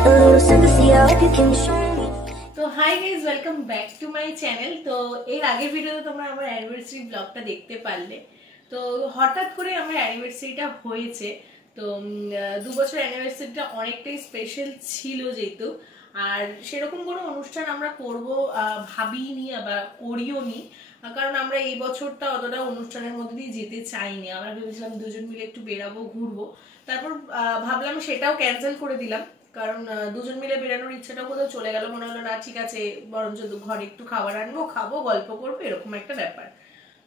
a little sympathy. I hope you can show me. তো hi guys, welcome back to my channel. তো এর আগের ভিডিওতে তোমরা আমার অ্যানিভার্সারি ব্লগটা দেখতে পারলে। তো হঠাৎ করে আমার অ্যানিভার্সারিটা হয়েছে। তো 2 বছর অ্যানিভার্সারিটা অনেকটাই স্পেশাল ছিল যেহেতু, আর সেরকম কোনো অনুষ্ঠান আমরা করব ভাবিনি বা করিও নি, কারণ আমরা এই বছরটা অতটা অনুষ্ঠানের মধ্যে দিয়ে যেতে চাইনি। আমরা ভেবেছিলাম দুজন মিলে একটু বেরাবো, ঘুরবো। তারপর ভাবলাম সেটাও ক্যান্সেল করে দিলাম, কারণ দুজন মিলে বেরানোর ইচ্ছাটাও কোথাও চলে গেল। মনে হলো না, ঠিক আছে বরঞ্চ ঘরে একটু খাবার আনবো, খাবো, গল্প করবো, এরকম একটা ব্যাপার।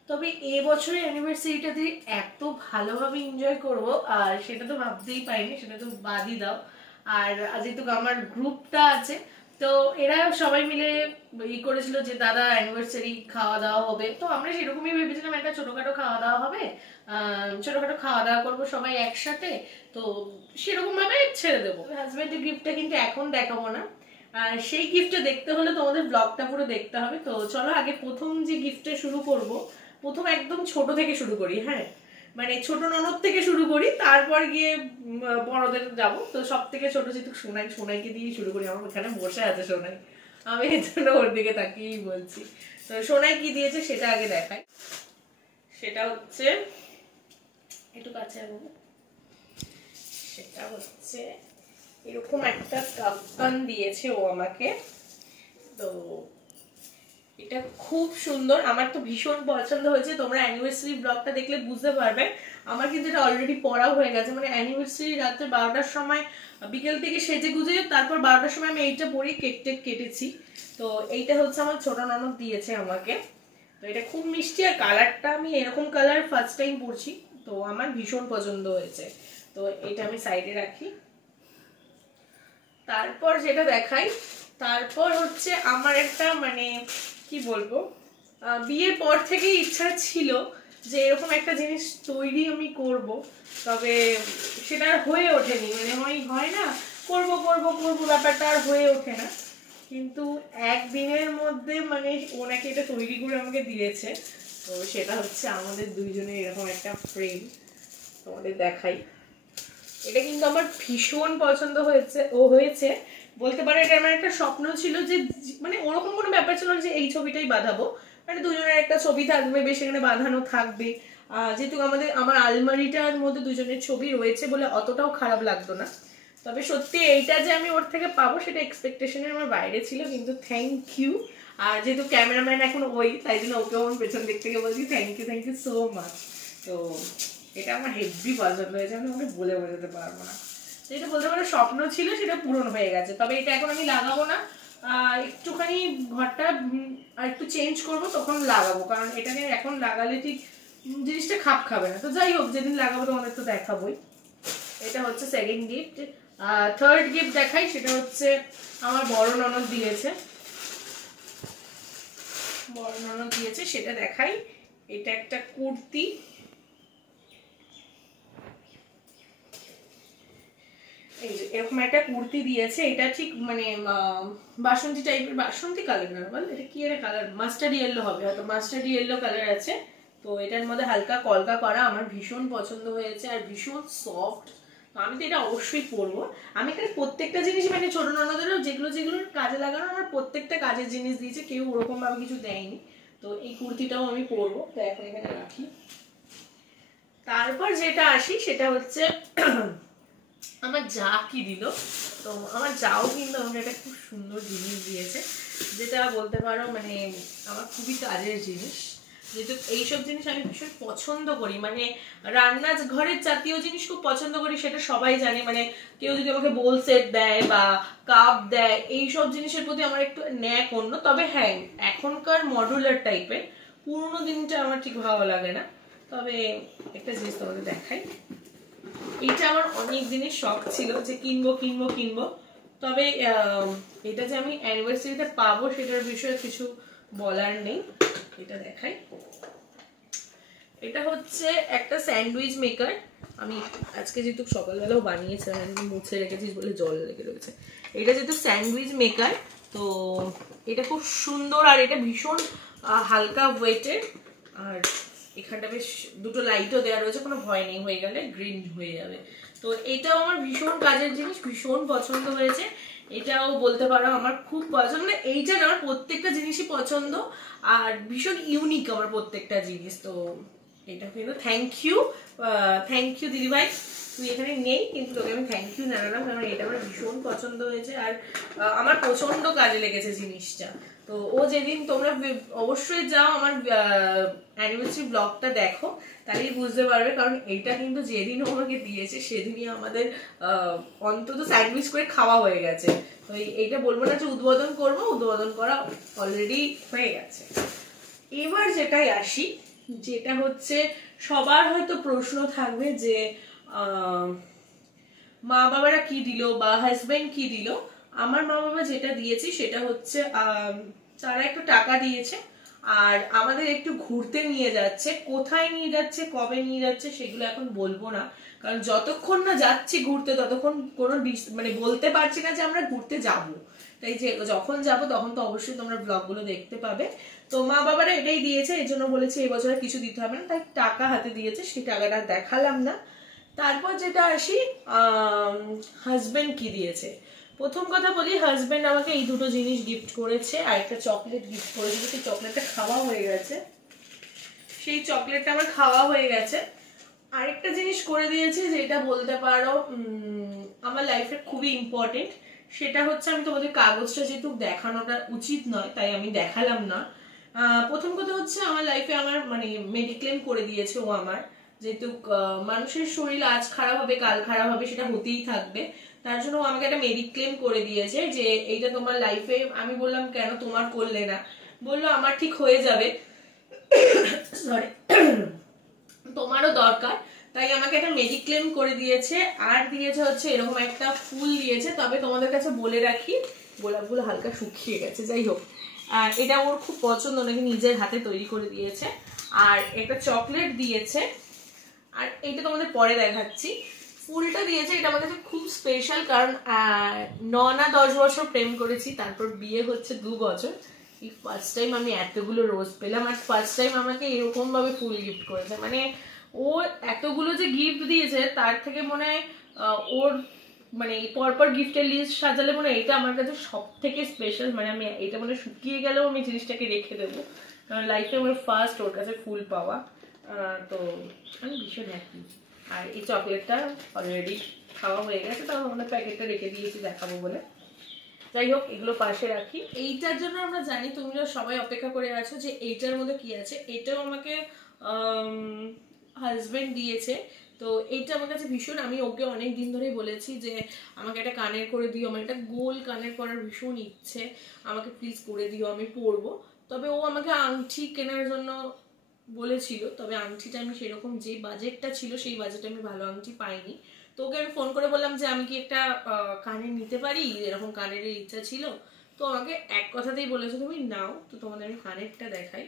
তবে এবছরের অ্যানিভার্সারিটাতে এত ভালোভাবে এনজয় করবো আর সেটা তো ভাবতেই পাইনি, সেটা তো বাদই দাও। আর যেহেতু আমার গ্রুপটা আছে, তো এরা সবাই মিলে করেছিল যে দাদা অ্যানিভার্সারি খাওয়া দাওয়া হবে। তো আমরা সেরকমই ভেবেছিলাম একটা ছোটখাটো খাওয়া দাওয়া হবে, ছোটখাটো খাওয়া দাওয়া করবো সবাই একসাথে। তো সেরকম ভাবে ছেড়ে দেবো। হাজব্যান্ডের গিফটটা কিন্তু এখন দেখাবো না, আর সেই গিফটটা দেখতে হলে তোমাদের ব্লগটা পুরো দেখতে হবে। তো চলো আগে প্রথম যে গিফটটা শুরু করব, প্রথম একদম ছোট থেকে শুরু করি। হ্যাঁ, মানে ছোট ননদ থেকে শুরু করি, তারপর গিয়ে বড়দের যাব। তো সব থেকে ছোট যেহেতু সোনাইকে দিয়ে শুরু করি। আমার এখানে বসে আছে সোনাই, আমি এর জন্য ওর দিকে তাকিয়েই বলছি। তো সোনাই কি দিয়েছে সেটা আগে দেখাই। সেটা হচ্ছে একটু কাছে আসবো। সেটা হচ্ছে এরকম একটা কাপ্তান দিয়েছে ও আমাকে। তো এটা খুব সুন্দর, আমার তো ভীষণ পছন্দ হয়েছে। তোমরা অ্যানিভার্সারি ব্লগটা দেখলে বুঝতে পারবে। আমার কিন্তু এটা অলরেডি পড়া হয়ে গেছে, মানে অ্যানিভার্সারি রাত্রে 12টার সময় বিকেল থেকে সেজে গুজে তারপর 12টার সময় আমি এইটা পরে কেক টেক কেটেছি। তো এইটা হচ্ছে আমার ছোট ননদ দিয়েছে আমাকে। তো এটা খুব মিষ্টি, আর কালারটা আমি এরকম কালার ফার্স্ট টাইম পরছি, তো আমার ভীষণ পছন্দ হয়েছে। তো এটা আমি সাইডে রাখি। তারপর যেটা দেখাই, তারপর হচ্ছে আমার একটা মানে কি বলবো, বিয়ের পর থেকেই ইচ্ছা ছিল যে এরকম একটা জিনিস তৈরি আমি করব, তবে সেটা আর হয়ে ওঠেনি। মানে হয় না, করব করব করব, ব্যাপারটা আর হয়ে ওঠে না। কিন্তু একদিনের মধ্যে মানে ওনাকে এটা তৈরি করে আমাকে দিয়েছে। তো সেটা হচ্ছে আমাদের দুইজনের এরকম একটা ফ্রেম, তোমাদের দেখাই। এটা কিন্তু আমার ভীষণ পছন্দ হয়েছে বলতে পারো। এটা আমার একটা স্বপ্ন ছিল যে, মানে ওরকম কোনো ব্যাপার ছিল না যে এই ছবিটাই বাঁধাবো, মানে দুজনের একটা ছবি থাকবে, বেশ সেখানে বাঁধানো থাকবে। যেহেতু আমার আলমারিটার মধ্যে দুজনের ছবি রয়েছে বলে অতটাও খারাপ লাগতো না। তবে সত্যি এইটা যে আমি ওর থেকে পাবো সেটা এক্সপেকটেশনের আমার বাইরে ছিল, কিন্তু থ্যাংক ইউ। আর যেহেতু ক্যামেরাম্যান এখন ওই, তাই জন্য ওকে আমার পেছন দিক থেকে বলছি থ্যাংক ইউ সো মাচ। তো এটা আমার হেভি পছন্দ হয়েছে, আমি ওকে বলে বোঝাতে পারবো না। যেটা বলতে পারো স্বপ্ন ছিল সেটা পূরণ হয়ে গেছে। তবে এটা এখন আমি লাগাবো না, একটুখানি ঘরটা আর একটু চেঞ্জ করবো, তখন লাগাবো। কারণ এটাকে এখন লাগালে ঠিক জিনিসটা খাপ খাবে না। তো যাই হোক, যেদিন লাগাবো তোমাদের তো দেখাবোই। এটা হচ্ছে সেকেন্ড গিফট। থার্ড গিফট দেখাই, সেটা হচ্ছে আমার বড় ননদ দিয়েছে। সেটা দেখাই। এটা একটা কুর্তি, এরকম একটা কুর্তি দিয়েছে। এটা ঠিক মানে বাসন্তী টাইপের, বাসন্তী কালার না বল, এটা কি একটা কালার, মাস্টার্ড ইয়েলো হবে হয়তো, মাস্টার্ড ইয়েলো কালার আছে। তো এটার মধ্যে হালকা কলকা করা, আমার ভীষণ পছন্দ হয়েছে আর ভীষণ সফট। তো আমি তো এটা অবশ্যই পরবো। আমি এখানে প্রত্যেকটা জিনিস মানে ছোট ননদেরও যেগুলোর কাজে লাগানো, আমার প্রত্যেকটা কাজের জিনিস দিয়েছে, কেউ ওরকম ভাবে কিছু দেয়নি। তো এই কুর্তিটাও আমি পরবো, তো এখন এখানে রাখি। তারপর যেটা আসি সেটা হচ্ছে আমার যা কি দিল। তো আমার যাও কিন্তু আমাকে একটা খুব সুন্দর জিনিস দিয়েছে, যেটা বলতে পারো মানে আমার খুবই কাজের জিনিস। যেহেতু এইসব জিনিস আমি ভীষণ পছন্দ করি, মানে রান্না ঘরের জাতীয় জিনিস খুব পছন্দ করি, সেটা সবাই জানে। মানে কেউ যদি আমাকে বোল সেট দেয় বা কাপ দেয়, এইসব জিনিসের প্রতি আমার একটু ন্যাক অন্য। তবে হ্যাঁ, এখনকার মডুলার টাইপের, পুরোনো দিনটা আমার ঠিক ভালো লাগে না। তবে একটা জিনিস তোমাদের দেখাই। এটা আমার অনেক দিনের শখ ছিল যে কিনবো। তবে এটা যে আমি অ্যানিভার্সারিতে পাবো সেটার বিষয়ে কিছু বলার নেই। এটা দেখাই। এটা হচ্ছে একটা স্যান্ডউইচ মেকার। আমি আজকে যেহেতু সকালবেলাও বানিয়েছিলাম, মুছে রেখেছিস বলে জল লেগে রয়েছে। এটা যেহেতু স্যান্ডউইচ মেকার, তো এটা খুব সুন্দর, আর এটা ভীষণ হালকা ওয়েটের। আর এখানটা বেশ দুটো লাইটও দেওয়া রয়েছে, কোনো ভয় নেই, হয়ে গেলে গ্রিন হয়ে যাবে। তো তো এটাও আমার ভীষণ কাজের জিনিস, ভীষণ পছন্দ হয়েছে। এটাও বলতে পারো আমার খুব পছন্দ, মানে এইটা না আমার প্রত্যেকটা জিনিসই পছন্দ, আর ভীষণ ইউনিক আমার প্রত্যেকটা জিনিস। তো এটা কিন্তু থ্যাংক ইউ দিদি ভাই, তুই এখানে নেই কিন্তু তোকে আমি থ্যাংক ইউ জানালাম, কারণ এটা আমার ভীষণ পছন্দ হয়েছে আর আমার প্রচন্ড কাজে লেগেছে জিনিসটা। তো ও যেদিন তোমরা অবশ্যই যাও আমার অ্যানিভার্সারি ব্লগটা দেখো, তাহলেই বুঝতে পারবে, কারণ এইটা কিন্তু যেদিন ও আমাকে দিয়েছে সেদিনই আমাদের অন্তত স্যান্ডউইচ করে খাওয়া হয়ে গেছে। তো এইটা বলবো না যে উদ্বোধন করবো, উদ্বোধন করা অলরেডি হয়ে গেছে। এবার যেটাই আসি, যেটা হচ্ছে সবার হয়তো প্রশ্ন থাকবে যে মা বাবারা কি দিল বা হাজবেন্ড কি দিল। আমার মা বাবা যেটা দিয়েছি সেটা হচ্ছে তারা একটু টাকা দিয়েছে আর আমাদের একটু ঘুরতে নিয়ে যাচ্ছে। কোথায় নিয়ে যাচ্ছে, কবে নিয়ে যাচ্ছে সেগুলো এখন বলবো না, কারণ যতক্ষণ না যাচ্ছি ঘুরতে ততক্ষণ কোনো মানে বলতে পারছি না যে আমরা ঘুরতে যাব। তাই যে যখন যাব তখন তো অবশ্যই তোমরা ব্লগগুলো দেখতে পাবে। তো মা বাবারা এটাই দিয়েছে, এই জন্য বলেছে এই বছর কিছু দিতে হবে না, তাই টাকা হাতে দিয়েছে, সেই টাকাটা দেখালাম না। তারপর যেটা আসি হাজবেন্ড কি দিয়েছে। প্রথম কথা বলি, হাজবেন্ড আমাকে এই দুটো জিনিস গিফট করেছে আর একটা চকলেট গিফট করেছে। সেই চকলেটটা খাওয়া হয়ে গেছে, সেই চকলেটটা আমার খাওয়া হয়ে গেছে। আরেকটা জিনিস করে দিয়েছে যেটা বলতে পারো আমার লাইফে খুবই ইম্পর্টেন্ট, সেটা হচ্ছে আমি তোমাদের কাগজটা যেহেতু দেখানোটা উচিত নয় তাই আমি দেখালাম না। প্রথম কথা হচ্ছে আমার লাইফে আমার মানে মেডিক্লেম করে দিয়েছে ও আমার, যেহেতু মানুষের শরীর আজ খারাপ হবে কাল খারাপ হবে সেটা হতেই থাকবে, তার জন্য ও আমাকে একটা মেডিক্লেম করে দিয়েছে যে এইটা তোমার লাইফে। আমি বললাম কেন তোমার করলে না, বললো আমার ঠিক হয়ে যাবে, সরি তোমারও দরকার, তাই আমাকে একটা মেডিক্লেম করে দিয়েছে। আর দিয়েছে হচ্ছে এরকম একটা ফুল দিয়েছে, তবে তোমাদের কাছে বলে রাখি গোলাপগুলো হালকা শুকিয়ে গেছে, যাই হোক এটা ওর খুব পছন্দ, নাকি নিজের হাতে তৈরি করে দিয়েছে। আর একটা চকলেট দিয়েছে, আর এইটা তোমাদের পরে দেখাচ্ছি। ফুলটা দিয়েছে, এটা আমাদের খুব স্পেশাল, কারণ 9 না 10 বছর প্রেম করেছি, তারপর বিয়ে হচ্ছে 2 বছর। এই ফার্স্ট টাইম আমি এতগুলো রোজ পেলাম, আর ফার্স্ট টাইম আমাকে এরকম ভাবে ফুল গিফট করেছে। মানে ও এতগুলো যে গিফট দিয়েছে তার থেকে মনে হয় ওর মানে পরপর গিফটের লিস্ট সাজালে মনে হয় এটা আমার কাছে সব থেকে স্পেশাল। মানে আমি এটা মানে শুকিয়ে গেলেও আমি জিনিসটাকে রেখে দেবো, কারণ লাইফে আমার ফার্স্ট ওর কাছে ফুল পাওয়া। তো আমি ভীষণ হ্যাপি। আর এই চকলেটটা অলরেডি খাওয়া হয়ে গেছে, তাও আমরা প্যাকেটটা রেখে দিয়েছি দেখাবো বলে। যাই হোক এগুলো পাশে রাখি। এইটার জন্য আমরা জানি তোমরা সবাই অপেক্ষা করে আছো যে এইটার মধ্যে কি আছে। এটাও আমাকে হাজবেন্ড দিয়েছে। তো এইটা আমার কাছে ভীষণ, আমি ওকে অনেক দিন ধরেই বলেছি যে আমাকে একটা কানের করে দিও, আমার একটা গোল কানের করার ভীষণ ইচ্ছে, আমাকে প্লিজ করে দিও, আমি পরবো। তবে ও আমাকে আংটি কেনার জন্য বলেছিল, তবে আংটিটা আমি সেরকম যে বাজেটটা ছিল সেই বাজেটে আমি ভালো আংটি পাইনি। তো ওকে আমি ফোন করে বললাম যে আমি কি একটা কানের নিতে পারি, এরকম কানের ইচ্ছা ছিল। তো আমাকে এক কথাতেই বলেছে তুমি নাও। তো তোমাদের আমি কানেরটা দেখাই।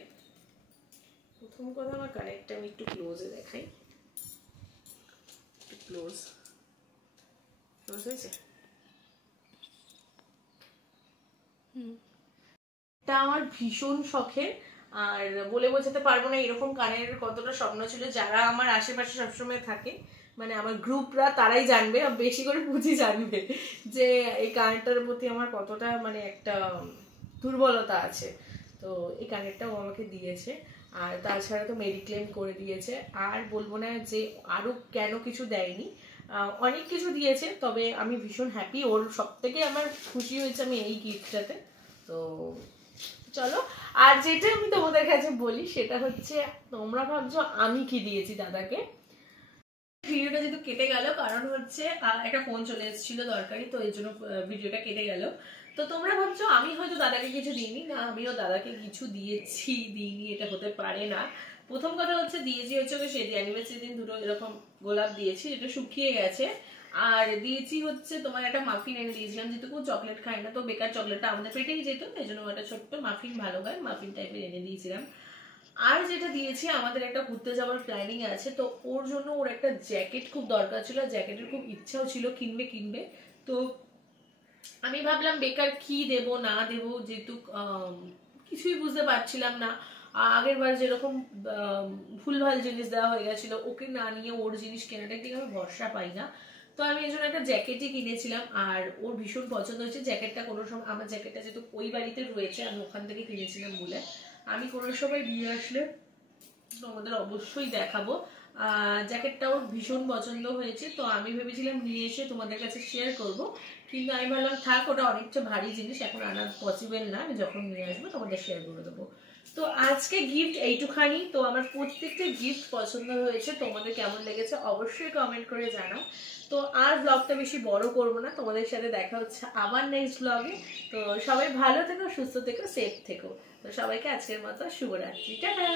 প্রথম কথা আমার কানেরটা আমি একটু ক্লোজে দেখাই, ক্লোজ হয়েছে। এটা আমার ভীষণ শখের, আর বলে বোঝাতে পারবো না এরকম কানের কতটা স্বপ্ন ছিল। যারা আমার আশেপাশে সবসময় থাকে, মানে আমার গ্রুপরা, তারাই জানবে, বেশি করে বুঝি জানবে যে এই কানেরটার প্রতি আমার কতটা মানে একটা দুর্বলতা আছে। তো এই কানেরটাও আমাকে দিয়েছে, আর তাছাড়া তো মেডিক্লেম করে দিয়েছে। আর বলবো না যে আরো কেন কিছু দেয়নি, অনেক কিছু দিয়েছে। তবে আমি ভীষণ হ্যাপি, ওর সব থেকে আমার খুশি হয়েছে আমি এই গিফটটাতে। তো চলো, আর যেটা আমি তোমাদের কাছে বলি সেটা হচ্ছে তোমরা ভাবছো আমি কি দিয়েছি দাদাকে। ভিডিওটা যেহেতু কেটে গেল, কারণ হচ্ছে একটা ফোন চলে এসেছিল দরকারি, তো এই জন্য ভিডিওটা কেটে গেল। তো তোমরা ভাবছো আমি হয়তো দাদাকে কিছু দিইনি, না আমিও দাদাকে কিছু দিয়েছি, দিইনি এটা হতে পারে না। প্রথম কথা হচ্ছে দিয়েছি হচ্ছে ওকে সেদিন অ্যানিভার্সারি দিন দুটো এরকম গোলাপ দিয়েছি, যেটা শুকিয়ে গেছে। আর দিয়েছি হচ্ছে তোমার একটা মাফিন এনে দিয়েছিলাম, যেহেতু কোনো চকলেট খাই না, তো বেকার চকলেটটা আমাদের পেটেই যেত, এই জন্য একটা ছোট্ট মাফিন ভালো হয়, মাফিন টাইপের এনে দিয়েছিলাম। আর যেটা দিয়েছি, আমাদের একটা ঘুরতে যাওয়ার প্ল্যানিং আছে, তো ওর জন্য ওর একটা জ্যাকেট খুব দরকার ছিল, জ্যাকেটের খুব ইচ্ছাও ছিল কিনবে। তো আমি ভাবলাম বেকার কি দেব না দেব, যেহেতু কিছুই বুঝতে পারছিলাম না। আগের বার যেরকম ভুলভাল জিনিস দেওয়া হয়ে গেছিল, ওকে না নিয়ে ওর জিনিস কেনাটা ঠিক আমি ভরসা পাই না। তো আমি এই জন্য একটা জ্যাকেটই কিনেছিলাম, আর ওর ভীষণ পছন্দ হয়েছে জ্যাকেটটা। কোনো সময় আমার জ্যাকেটটা যেহেতু ওই বাড়িতে রয়েছে, আমি ওখান থেকে কিনেছিলাম বলে, আমি কোনো সময় নিয়ে আসলে তোমাদের অবশ্যই দেখাবো। জ্যাকেটটা ওর ভীষণ পছন্দ হয়েছে, তো আমি ভেবেছিলাম নিয়ে এসে তোমাদের কাছে শেয়ার করব, কিন্তু আমি ভাবলাম থাক, ওটা অনেকটা ভারী জিনিস, এখন আনা পসিবল না, আমি যখন নিয়ে আসবো তোমাদের শেয়ার করে দেবো। তো আজকে গিফট এইটুখানি। তো আমার প্রত্যেকটা গিফট পছন্দ হয়েছে, তোমাদের কেমন লেগেছে অবশ্যই কমেন্ট করে জানাও। তো আর ব্লগটা বেশি বড় করবো না, তোমাদের সাথে দেখা হচ্ছে আবার নেক্সট ব্লগে। তো সবাই ভালো থেকো, সুস্থ থেকো, সেফ থেকো। তো সবাইকে আজকের মতো শুভরাত্রি, টাটা।